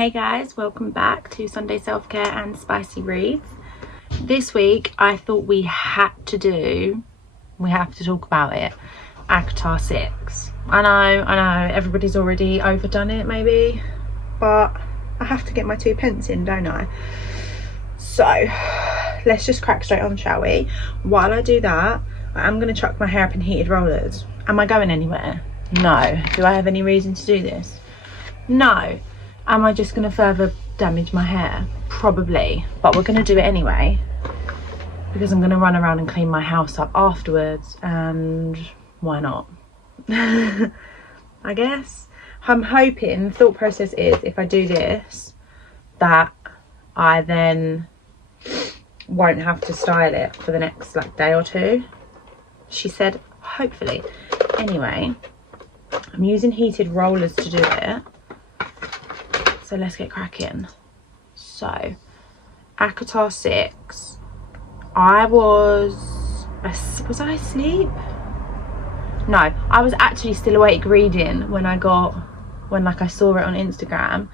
Hey guys, welcome back to Sunday Self-Care and Spicy Reads. This week I thought we have to talk about it. ACOTAR 6. I know, everybody's already overdone it maybe, but I have to get my 2 pence in, don't I? So let's just crack straight on, shall we? While I do that, I'm going to chuck my hair up in heated rollers. Am I going anywhere? No. Do I have any reason to do this? No. Am I just going to further damage my hair? Probably. But we're going to do it anyway, because I'm going to run around and clean my house up afterwards, and why not? I guess. I'm hoping, the thought process is, if I do this, that I then won't have to style it for the next day or two. She said hopefully. Anyway, I'm using heated rollers to do it, so let's get cracking. So ACOTAR 6, was I asleep? No, I was actually still awake reading when I saw it on Instagram.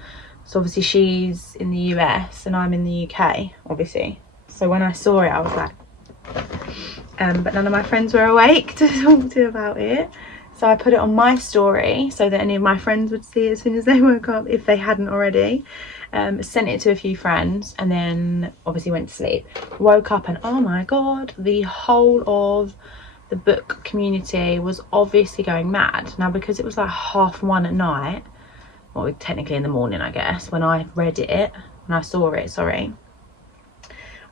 So obviously she's in the US and I'm in the UK, obviously. So when I saw it, I was like, but none of my friends were awake to talk to about it. So I put it on my story so that any of my friends would see it as soon as they woke up, if they hadn't already. Sent it to a few friends and then obviously went to sleep. Woke up and oh my god, the whole of the book community was obviously going mad. Now, because it was like 1:30 at night, well, technically in the morning, I guess, when I read it, when I saw it, sorry,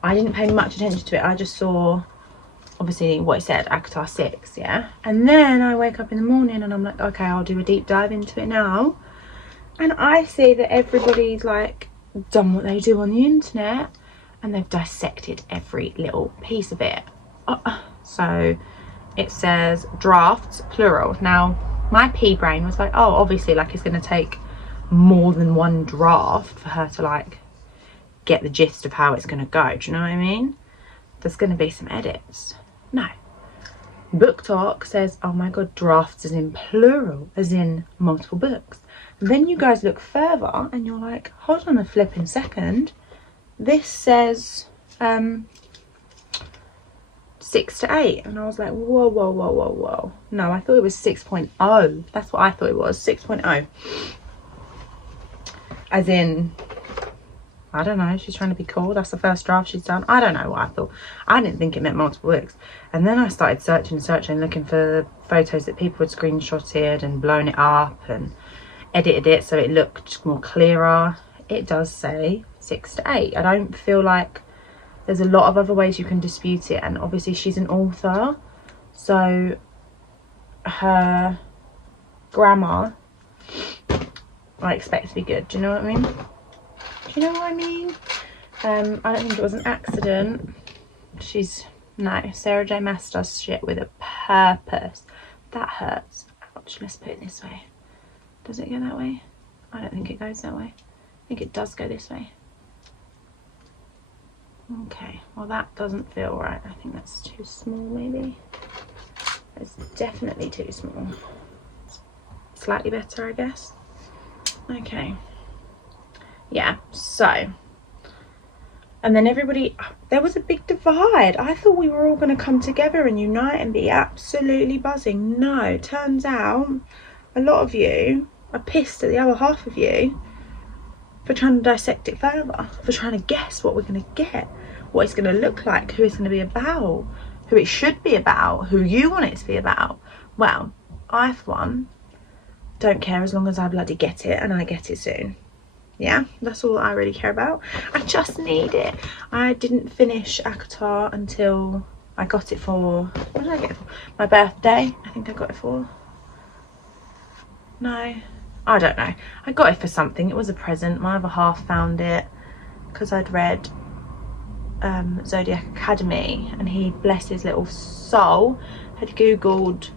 I didn't pay much attention to it. I just saw obviously what it said, ACOTAR 6, yeah? And then I wake up in the morning and I'm like, okay, I'll do a deep dive into it now. And I see that everybody's like done what they do on the internet and they've dissected every little piece of it. So it says drafts, plural. Now, my pea brain was like, oh, obviously, it's going to take more than one draft for her to, get the gist of how it's going to go. Do you know what I mean? There's going to be some edits. No. Book Talk says, oh my god, drafts as in plural, as in multiple books. And then you guys look further and you're like, hold on a flipping second. This says 6 to 8. And I was like, whoa. No, I thought it was 6.0. That's what I thought it was, 6.0. As in, I don't know, she's trying to be cool. That's the first draft she's done. I don't know what I thought. I didn't think it meant multiple books. And then I started searching, looking for photos that people had screenshotted and blown it up and edited it so it looked more clearer. It does say 6 to 8. I don't feel like there's a lot of other ways you can dispute it. And obviously she's an author, so her grammar I expect to be good. Do you know what I mean? I don't think it was an accident. No, Sarah J Maas does shit with a purpose. That hurts. Ouch, let's put it this way. Does it go that way? I don't think it goes that way. I think it does go this way. Okay, well that doesn't feel right. I think that's too small maybe. It's definitely too small. Slightly better, I guess. Okay. Yeah, so, and then there was a big divide. I thought we were all going to come together and unite and be absolutely buzzing. No, turns out a lot of you are pissed at the other half of you for trying to dissect it further, for trying to guess what we're going to get, what it's going to look like, who it's going to be about, who it should be about, who you want it to be about. Well, I, for one, don't care as long as I bloody get it, and I get it soon. Yeah, that's all I really care about. I just need it. I didn't finish ACOTAR until I got it for, what did I get it for? My birthday, I think I got it for. No, I don't know. I got it for something. It was a present. My other half found it because I'd read Zodiac Academy, and he, bless his little soul, had googled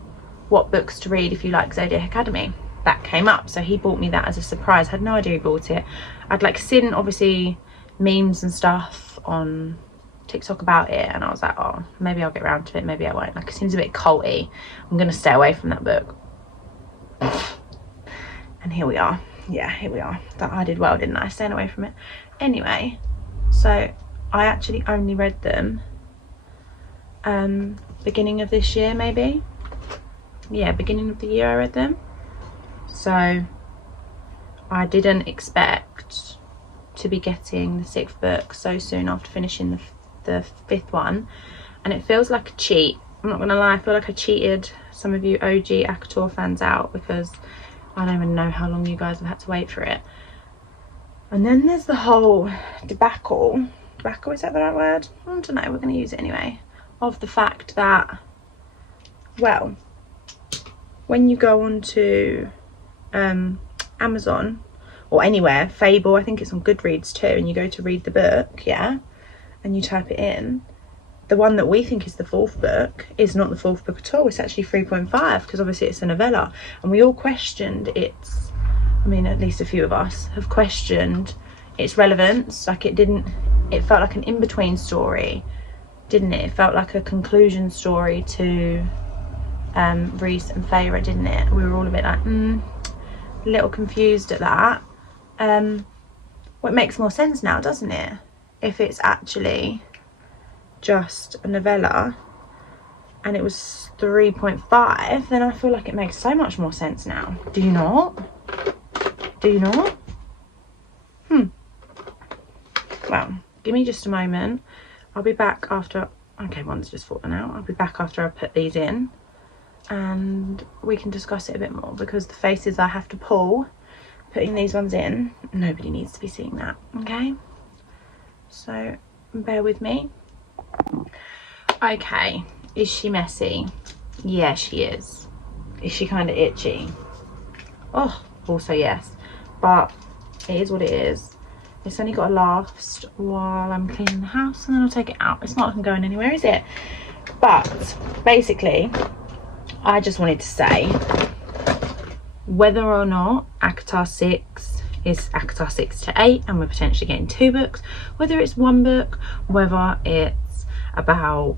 what books to read if you like Zodiac Academy. That came up, so he bought me that as a surprise. I had no idea he bought it. I'd seen obviously memes and stuff on TikTok about it, and I was like, oh, maybe I'll get around to it, maybe I won't. It seems a bit culty. I'm gonna stay away from that book. And here we are. yeah, here we are. That I did well, didn't I? Staying away from it. Anyway, so I actually only read them beginning of this year, maybe. Yeah, beginning of the year I read them. So I didn't expect to be getting the 6th book so soon after finishing the 5th one, and it feels like a cheat. I'm not gonna lie, I feel like I cheated some of you OG ACOTAR fans out, because I don't even know how long you guys have had to wait for it. And then there's the whole debacle, is that the right word? I don't know, we're gonna use it anyway, of the fact that, well, when you go on to Amazon or anywhere, Fable, I think it's on Goodreads too, and you go to read the book, yeah, and you type it in, the one that we think is the 4th book is not the 4th book at all. It's actually 3.5, because obviously it's a novella, and we all questioned its, I mean, at least a few of us have questioned its relevance. Like, it felt like an in-between story, didn't it? It felt like a conclusion story to Rhys and Feyre, didn't it? We were all a bit like, a little confused at that. Well, it makes more sense now, doesn't it? If it's actually just a novella and it was 3.5, then I feel like it makes so much more sense now. Do you not? Do you not? Well, give me just a moment. I'll be back after, okay, one's just fallen out. I'll be back after I put these in, and we can discuss it a bit more, because the faces I have to pull putting these ones in, nobody needs to be seeing that, okay? So bear with me. Okay, is she messy? Yeah, she is. Is she kind of itchy? Oh, also yes, but it is what it is. It's only got to last while I'm cleaning the house, and then I'll take it out. It's not going anywhere, is it? But basically, I just wanted to say, whether or not ACOTAR 6 is ACOTAR 6 to 8 and we're potentially getting 2 books, whether it's 1 book, whether it's about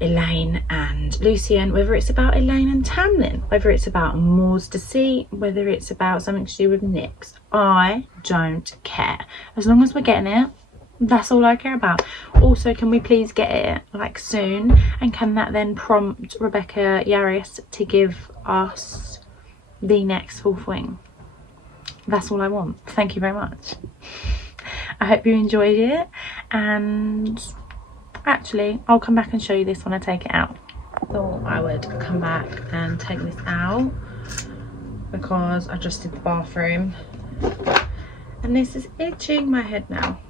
Elain and Lucien, whether it's about Elain and Tamlin, whether it's about Moore's deceit, whether it's about something to do with Nyx, I don't care. As long as we're getting it, that's all I care about. Also, can we please get it like soon, and can that then prompt Rebecca Yarris to give us the next 4th wing? That's all I want. Thank you very much. I hope you enjoyed it, and actually I'll come back and show you this when I take it out. Thought I would come back and take this out because I just did the bathroom and this is itching my head now,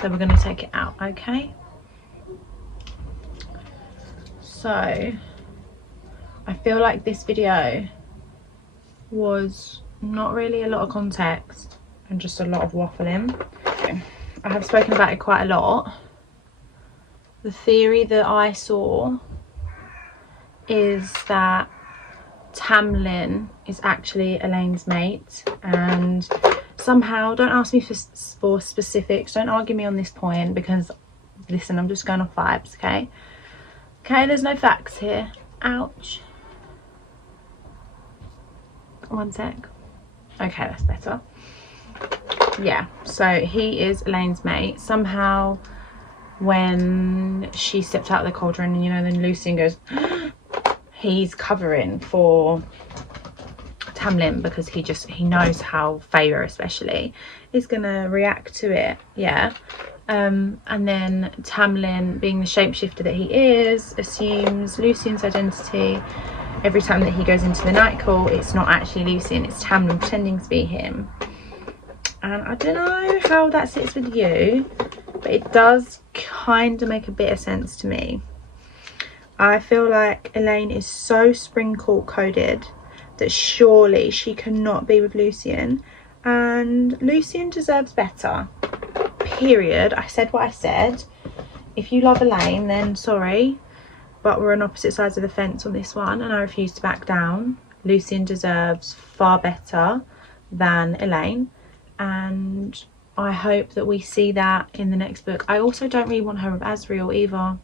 so we're going to take it out. Okay, so I feel like this video was not really a lot of context and just a lot of waffling. I have spoken about it quite a lot. The theory that I saw is that Tamlin is actually Elain's mate, and somehow, don't ask me for specifics, don't argue me on this point, because listen, I'm just going off vibes, okay? Okay, there's no facts here. Ouch. One sec. Okay, that's better. Yeah, so he is Elain's mate. Somehow when she stepped out of the cauldron, and you know, then Lucien goes, he's covering for Tamlin because he knows how Feyre especially is gonna react to it. Yeah. And then Tamlin, being the shapeshifter that he is, assumes Lucien's identity. Every time that he goes into the night call, it's not actually Lucien, it's Tamlin pretending to be him. And I don't know how that sits with you, but it does kind of make a bit of sense to me. I feel like Elain is so spring court coded that surely she cannot be with Lucien, and Lucien deserves better, period. I said what I said. If you love Elain, then sorry, but we're on opposite sides of the fence on this one, and I refuse to back down. Lucien deserves far better than Elain, and I hope that we see that in the next book. I also don't really want her with Azriel either.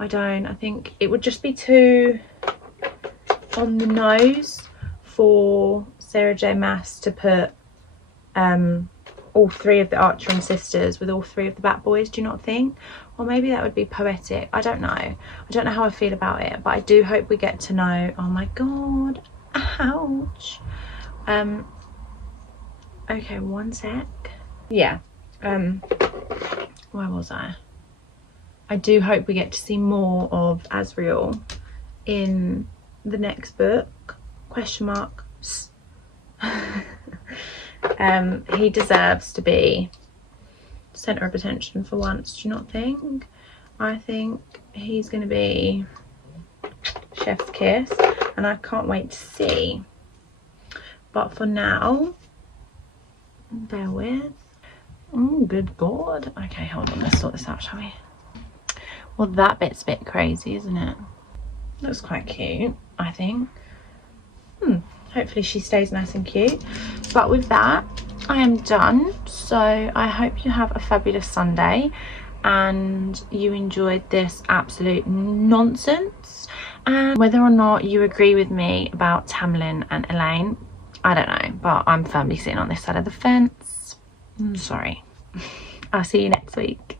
I don't. I think it would just be too on the nose for Sarah J Maas to put all 3 of the Archeron sisters with all 3 of the Bat Boys, do you not think? Or maybe that would be poetic. I don't know. I don't know how I feel about it, but I do hope we get to know. Oh my god, ouch. Okay, one sec. Yeah, where was I? I do hope we get to see more of Azriel in the next book, question mark. He deserves to be centre of attention for once, do you not think? I think he's going to be chef's kiss, and I can't wait to see. But for now, bear with. Oh, good god. Okay, hold on, let's sort this out, shall we? Well, that bit's a bit crazy, isn't it? Looks quite cute, I think. Hopefully she stays nice and cute. But with that, I am done. So I hope you have a fabulous Sunday and you enjoyed this absolute nonsense. And whether or not you agree with me about Tamlin and Elain, I don't know, but I'm firmly sitting on this side of the fence. I'm sorry. I'll see you next week.